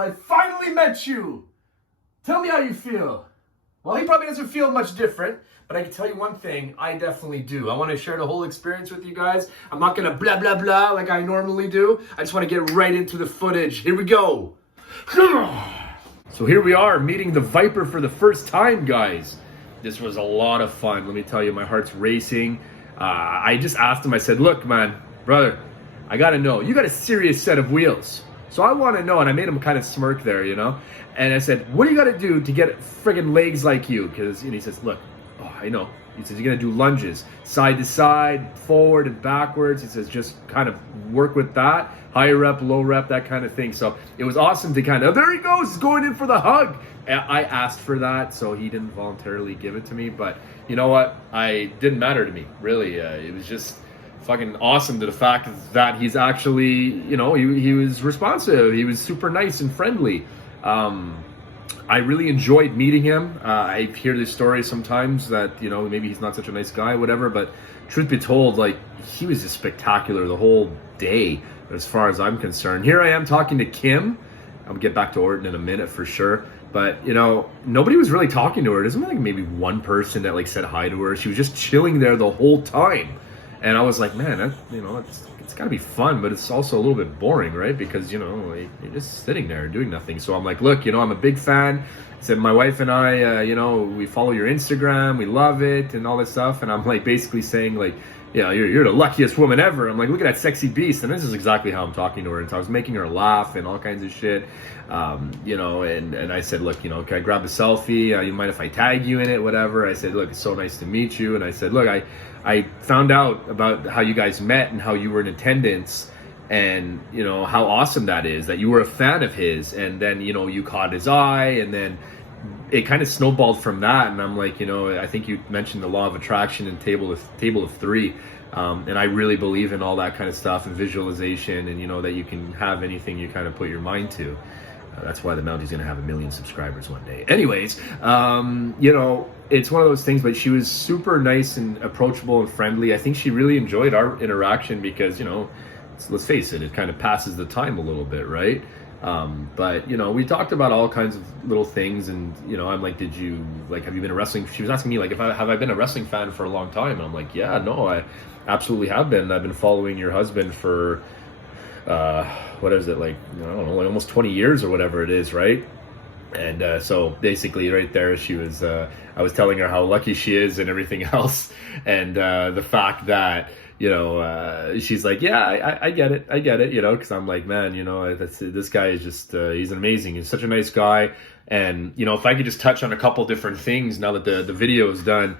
I finally met you. Tell me how you feel. Well, he probably doesn't feel much different, but I can tell you one thing, I definitely do. I want to share the whole experience with you guys. I'm not going to blah, blah, blah like I normally do. I just want to get right into the footage. Here we go. So here we are, meeting the Viper for the first time, guys. This was a lot of fun. Let me tell you, my heart's racing. I just asked him, I said, look, man, brother, I got to know, you got a serious set of wheels. So I want to know, and I made him kind of smirk there, you know? And I said, what do you got to do to get friggin' legs like you? Because he says, look, I know. He says, you're going to do lunges, side to side, forward and backwards. He says, just kind of work with that. High rep, low rep, that kind of thing. So it was awesome to kind of, there he goes, he's going in for the hug. I asked for that, so he didn't voluntarily give it to me. But you know what? It didn't matter to me, really. It was just fucking awesome to the fact that he's actually, you know, he was responsive. He was super nice and friendly. I really enjoyed meeting him. I hear this story sometimes that, you know, maybe he's not such a nice guy, whatever, but truth be told, like, he was just spectacular the whole day, as far as I'm concerned. Here I am talking to Kim. I'll get back to Orton in a minute for sure. But, you know, nobody was really talking to her. There's like maybe one person that, like, said hi to her. She was just chilling there the whole time. And I was like, man, that, you know, it's got to be fun, but it's also a little bit boring, right? Because, you know, like, you're just sitting there doing nothing. So I'm like, look, you know, I'm a big fan. I said, my wife and I, you know, we follow your Instagram. We love it and all this stuff. And I'm like basically saying, like, you know, you're the luckiest woman ever. I'm like, look at that sexy beast. And this is exactly how I'm talking to her. And so I was making her laugh and all kinds of shit. You know, and I said, look, you know, can I grab a selfie? You mind if I tag you in it? Whatever. I said, look, it's so nice to meet you. And I said, look, I found out about how you guys met and how you were in attendance and, you know, how awesome that is, that you were a fan of his. And then, you know, you caught his eye and then it kind of snowballed from that. And I'm like, you know, I think you mentioned the law of attraction and table of three. And I really believe in all that kind of stuff and visualization and, you know, that you can have anything you kind of put your mind to. That's why the Mountie's going to have 1 million subscribers one day. Anyways, you know, it's one of those things, but she was super nice and approachable and friendly. I think she really enjoyed our interaction because, you know, let's face it, it kind of passes the time a little bit, right? But, you know, we talked about all kinds of little things and, you know, I'm like, have you been a wrestling? She was asking me, like, have I been a wrestling fan for a long time? And I'm like, yeah, no, I absolutely have been. I've been following your husband for, what is it, like, I don't know, like almost 20 years or whatever it is, right? And so basically right there she was, I was telling her how lucky she is and everything else. And the fact that, you know, she's like, yeah, I get it, you know, because I'm like, man, you know, this guy is just, he's amazing. He's such a nice guy. And, you know, if I could just touch on a couple different things now that the video is done,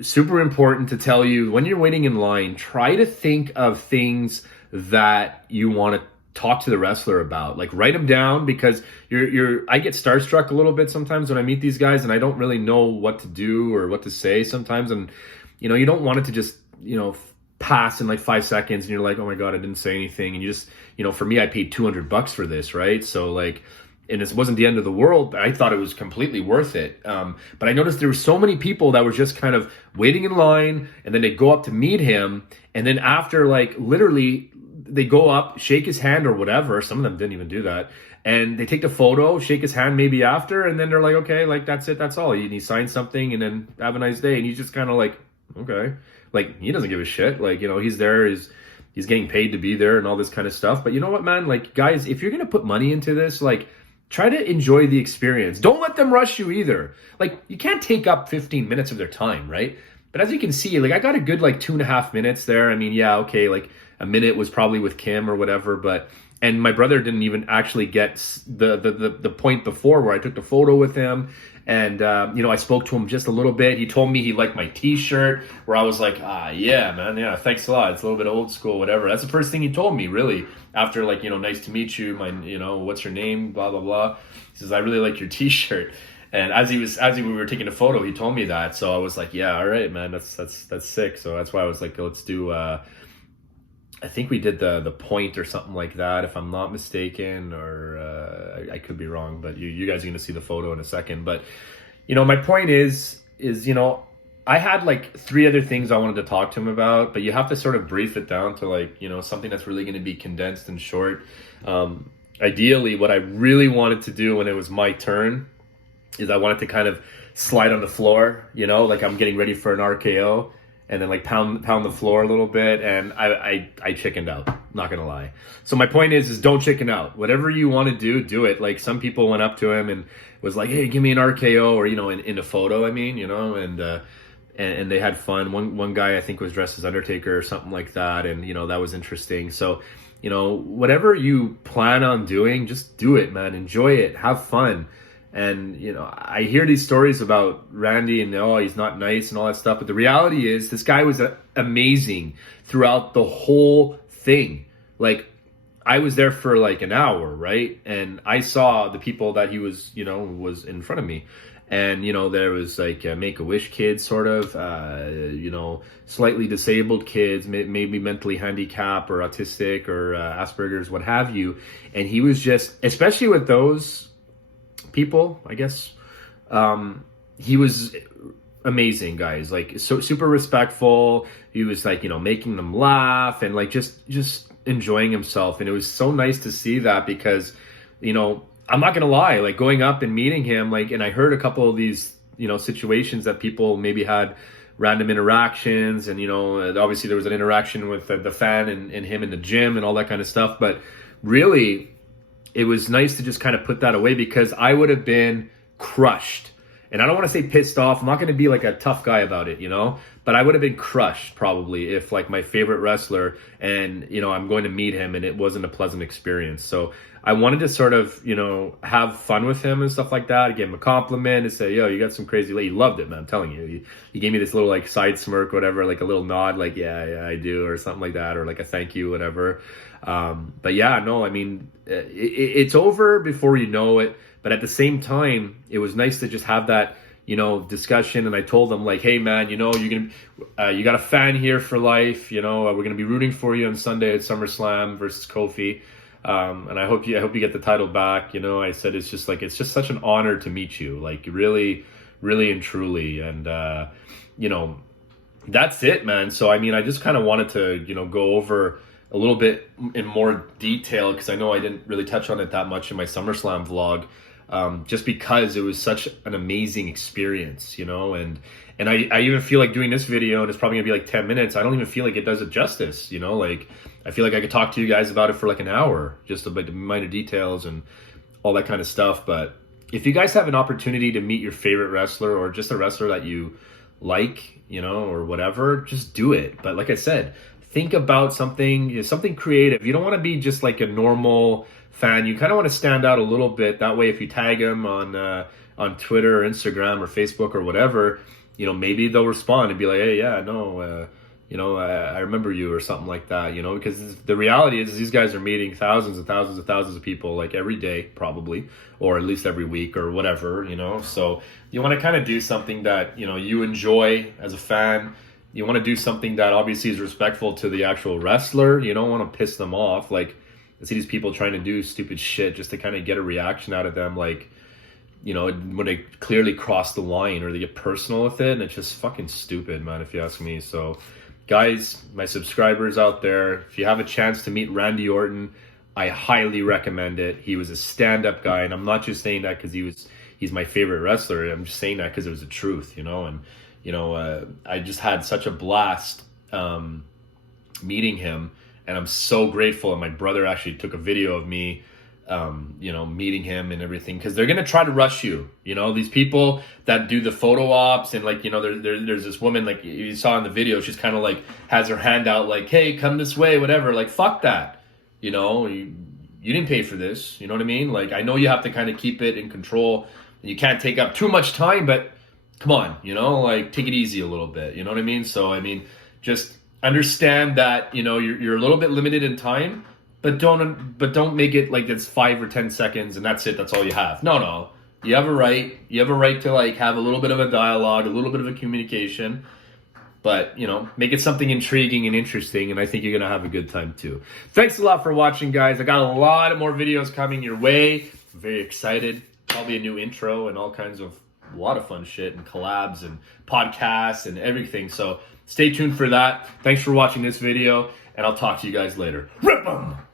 super important to tell you, when you're waiting in line, try to think of things that you want to talk to the wrestler about. Like, write them down, because I get starstruck a little bit sometimes when I meet these guys and I don't really know what to do or what to say sometimes. And, you know, you don't want it to just, you know, pass in like 5 seconds and you're like, oh my God, I didn't say anything. And you just, you know, for me, I paid $200 for this, right? So like, and it wasn't the end of the world. I thought it was completely worth it. But I noticed there were so many people that were just kind of waiting in line, and then they go up to meet him. And then after, like, literally they go up, shake his hand or whatever. Some of them didn't even do that. And they take the photo, shake his hand maybe after. And then they're like, okay, like, that's it. That's all. And he signs something and then have a nice day. And he's just kind of like, okay. Like, he doesn't give a shit. Like, you know, he's there. He's getting paid to be there and all this kind of stuff. But you know what, man? Like, guys, if you're going to put money into this, like, try to enjoy the experience. Don't let them rush you either. Like, you can't take up 15 minutes of their time, right? But as you can see, like, I got a good, like, 2.5 minutes there. I mean, yeah, okay, like, a minute was probably with Kim or whatever, but, and my brother didn't even actually get the point before where I took the photo with him. And, you know, I spoke to him just a little bit. He told me he liked my t-shirt, where I was like, yeah, man, yeah, thanks a lot. It's a little bit old school, whatever. That's the first thing he told me, really, after, like, you know, nice to meet you, you know, what's your name, blah, blah, blah. He says, I really like your t-shirt. And as we were taking a photo, he told me that. So I was like, yeah, all right, man, that's sick. So that's why I was like, let's do, I think we did the point or something like that, if I'm not mistaken, or I could be wrong, but you guys are going to see the photo in a second. But, you know, my point is, you know, I had like 3 other things I wanted to talk to him about, but you have to sort of brief it down to, like, you know, something that's really going to be condensed and short. ideally, what I really wanted to do when it was my turn is I wanted to kind of slide on the floor, you know, like I'm getting ready for an RKO, and then like pound the floor a little bit, and I chickened out, not gonna lie. So my point is don't chicken out. Whatever you want to do it. Like some people went up to him and was like, hey, give me an RKO, or, you know, in a photo, I mean, you know, and they had fun. One guy I think was dressed as Undertaker or something like that, and, you know, that was interesting. So, you know, whatever you plan on doing, just do it, man. Enjoy it, have fun. And, you know, I hear these stories about Randy and, oh, he's not nice and all that stuff. But the reality is this guy was amazing throughout the whole thing. Like, I was there for like an hour, right? And I saw the people that he was, you know, was in front of me. And, you know, there was like Make-A-Wish kids, sort of, you know, slightly disabled kids, maybe mentally handicapped or autistic or Asperger's, what have you. And he was just, especially with those people, I guess, he was amazing, guys. Like, so super respectful. He was like, you know, making them laugh and like just enjoying himself. And it was so nice to see that, because, you know, I'm not gonna lie, like going up and meeting him, like, and I heard a couple of these, you know, situations that people maybe had random interactions, and, you know, obviously there was an interaction with the fan and him in the gym and all that kind of stuff. But really, it was nice to just kind of put that away, because I would have been crushed. And I don't want to say pissed off. I'm not going to be like a tough guy about it, you know, but I would have been crushed probably if like my favorite wrestler, and, you know, I'm going to meet him and it wasn't a pleasant experience. So I wanted to sort of, you know, have fun with him and stuff like that. I gave him a compliment and say, yo, you got some crazy, he loved it, man. I'm telling you, he gave me this little like side smirk, whatever, like a little nod, like, yeah, I do, or something like that, or like a thank you, whatever. But yeah, no, I mean, it's over before you know it. But at the same time, it was nice to just have that, you know, discussion. And I told him like, hey man, you know, you got a fan here for life. You know, we're gonna be rooting for you on Sunday at SummerSlam versus Kofi. And I hope you get the title back. You know, I said it's just such an honor to meet you, like really, really and truly. And you know, that's it, man. So I mean, I just kind of wanted to, you know, go over a little bit in more detail, because I know I didn't really touch on it that much in my SummerSlam vlog. Just because it was such an amazing experience, you know, and I even feel like doing this video, and it's probably gonna be like 10 minutes. I don't even feel like it does it justice, you know, like I feel like I could talk to you guys about it for like an hour, just about the minor details and all that kind of stuff. But if you guys have an opportunity to meet your favorite wrestler, or just a wrestler that you like, you know, or whatever, just do it. But like I said, think about something creative. You don't want to be just like a normal fan. You kind of want to stand out a little bit. That way, if you tag them on Twitter or Instagram or Facebook or whatever, you know, maybe they'll respond and be like, hey, yeah, no, you know, I remember you, or something like that, you know, because the reality is these guys are meeting thousands and thousands and thousands of people like every day, probably, or at least every week or whatever, you know. So you want to kind of do something that, you know, you enjoy as a fan. You want to do something that obviously is respectful to the actual wrestler. You don't want to piss them off. Like, I see these people trying to do stupid shit just to kind of get a reaction out of them. Like, you know, when they clearly cross the line, or they get personal with it. And it's just fucking stupid, man, if you ask me. So, guys, my subscribers out there, if you have a chance to meet Randy Orton, I highly recommend it. He was a stand-up guy. And I'm not just saying that because he's my favorite wrestler. I'm just saying that because it was the truth, you know. And, you know, I just had such a blast meeting him, and I'm so grateful. And my brother actually took a video of me, you know, meeting him and everything, because they're gonna try to rush you. You know, these people that do the photo ops, and like, you know, there's this woman, like you saw in the video, she's kind of like has her hand out, like, hey, come this way, whatever. Like, fuck that. You know, you didn't pay for this. You know what I mean? Like, I know you have to kind of keep it in control, and you can't take up too much time, but come on, you know, like, take it easy a little bit, you know what I mean? So, I mean, just understand that, you know, you're a little bit limited in time, but don't make it like it's 5 or 10 seconds and that's it, that's all you have. No, you have a right to like have a little bit of a dialogue, a little bit of a communication, but, you know, make it something intriguing and interesting, and I think you're gonna have a good time too. Thanks a lot for watching, guys. I got a lot of more videos coming your way. I'm very excited. Probably a new intro and all kinds of a lot of fun shit, and collabs and podcasts and everything. So stay tuned for that. Thanks for watching this video, and I'll talk to you guys later. Rip 'em!